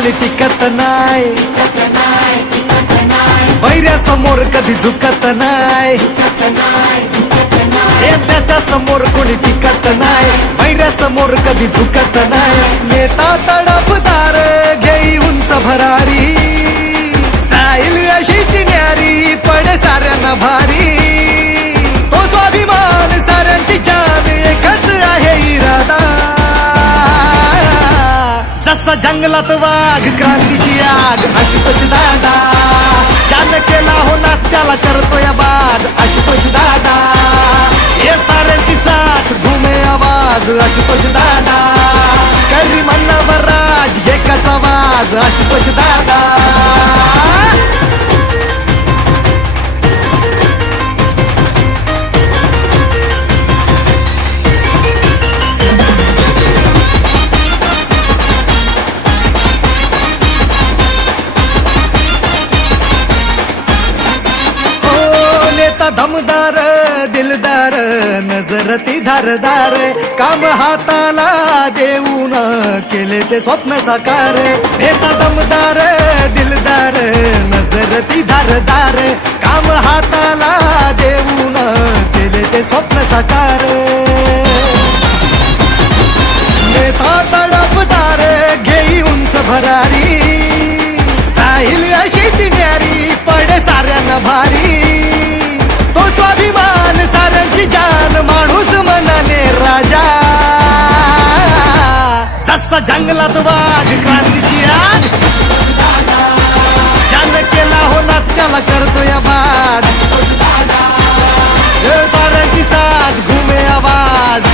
कोणी टिकत नाही, वैऱ्यासमोर कधी झुकत नाही, त्याच्या समोर कोणी टिकत नाही, वैऱ्यासमोर कधी झुकत नाही. नेता तडफदार घेई उंच भरारी, स्टाईल अशी ती न्यारी पडे साऱ्यांना भारी. तो स्वाभिमान साऱ्यांची जान एकच आहे इरादा. जसा जंगलात वाघ क्रांतीची आग आशुतोष दादा, ज्यानं केला हो ना त्याला करतोय बाद आशुतोष दादा. हे साऱ्यांची साथ घुमे आवाज आशुतोष दादा, करी मनावर राज एकाच आवाज आशुतोष दादा. दमदार दिलदार नजर ती धारदार, काम हाताला देऊन केले ते स्वप्न साकार. नेता दमदार दिलदार नजर ती धारदार, काम हाताला देऊन केले ते स्वप्न साकार. नेता तडफदार घेई उंच भरारी, स्टाईल अशी ती न्यारी पडे साऱ्यांना भारी. तो स्वाभिमान साऱ्यांची जान माणूस मनाने राजा. जसा जंगलात वाघ क्रांतीची आग, ज्यानं केला हो ना त्याला करतोय बाद. साऱ्यांची साथ घुमे आवाज,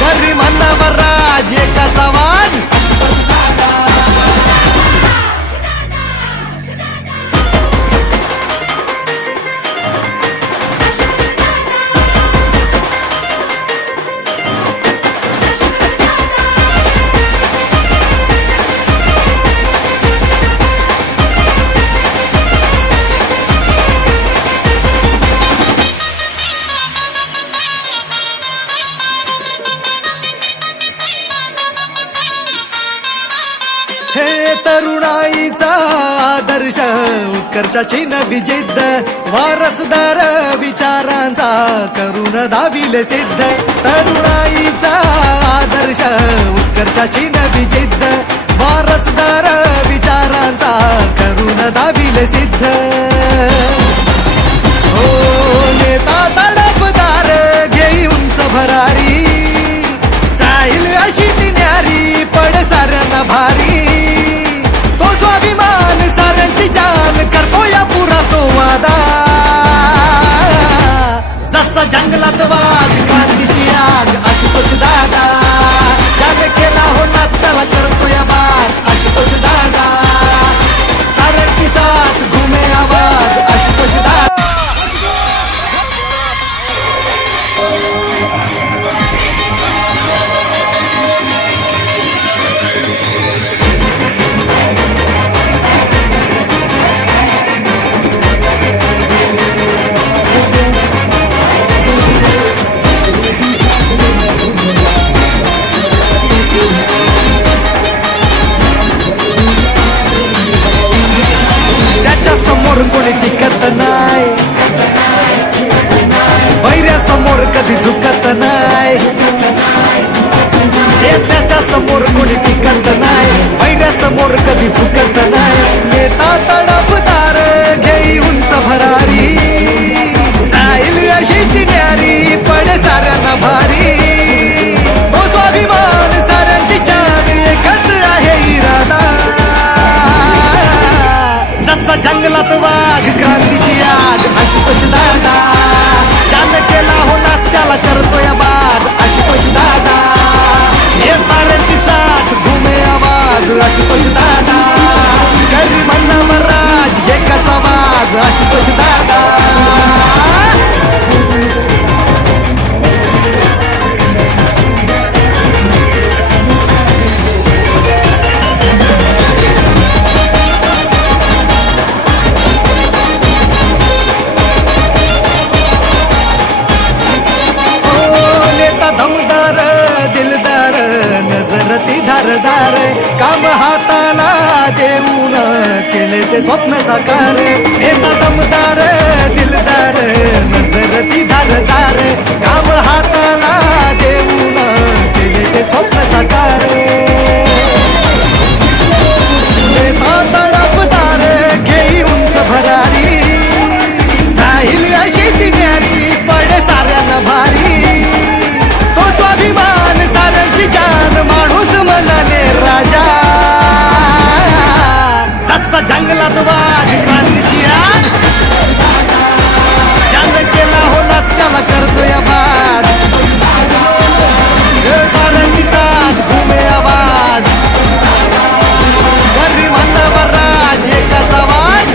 करी मनावर राज एकाच आवाज. हे तरुणाईचा आदर्श उत्कर्षाची नवी जिद्द, वारसदार विचारांचा करून दाविले सिद्ध. तरुणाईचा आदर्श उत्कर्षाची नवी जिद्द, वारसदार विचारांचा करून दाविले सिद्ध. हो नेता तडफदार घेई उंच भरारी, स्टाईल अशी ती न्यारी पडे साऱ्यांना भारी. तो स्वाभिमान साऱ्यांची जान करतो या पुरा तो वादा. जसा जंगलात वाघ क्रांतीची आग आशुतोष दादा, ज्याने केला हो ना त्याला करतो या बाद आशुतोष दादा. साऱ्यांची साथ घुमे आवाज आशुतोष दादा. समोर कोणी टिकत नाही, वैऱ्यासमोर कधी झुकत नाही, त्याच्या समोर कोणी टिकत नाही, वैऱ्यासमोर कधी झुकत नाही. नेता तडफदार घेई उंच भरारी, स्टाईल अशी ती न्यारी पडे साऱ्यांना भारी. तो स्वाभिमान साऱ्यांची जान एकच आहे इरादा. जसा जंगलात वाघ क्रांतीची आग आशुतोष दादा, ज्यानं केला हो ना त्याला करतोय बाद आशुतोष दादा. हे साऱ्यांची साथ घुमे आवाज आशुतोष दादा, करी मनावर राज एकाच आवाज आशुतोष दादा. केले ते स्वप्न साकार नेता दमदार दिलदार नजर ती धारदार काम हाताला देऊन केले ते स्वप्न साकार नेता तडपदार घेई उंच भरारी स्टाईल अशी ती न्यारी पडे साऱ्यांना भारी तो स्वाभिमान साऱ्यांची जान माणूस मनाने राजा जसा जंगलात वाघ क्रांतीची आग चांद केला होता त्याला करतोय बाद साऱ्यांची साथ घुमे आवाज गरिबांवर राज एकाच आवाज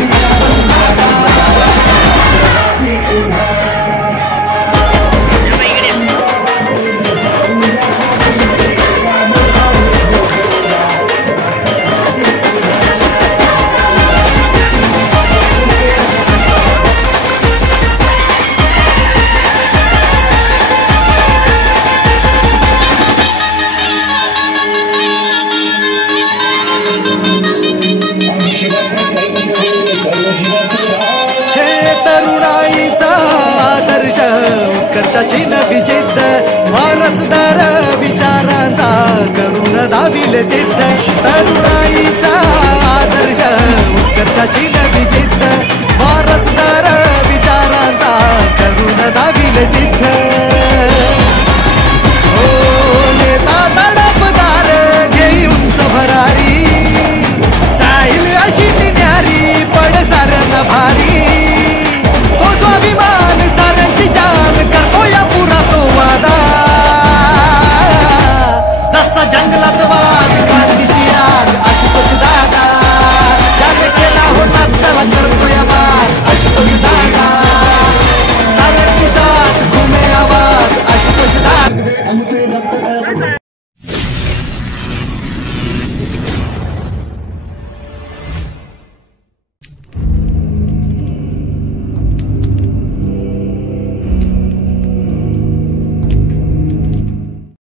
उत्कर्षाची नवी जिद्द वारसदार विचारांचा करून दाविले सिद्ध तरुणाईचा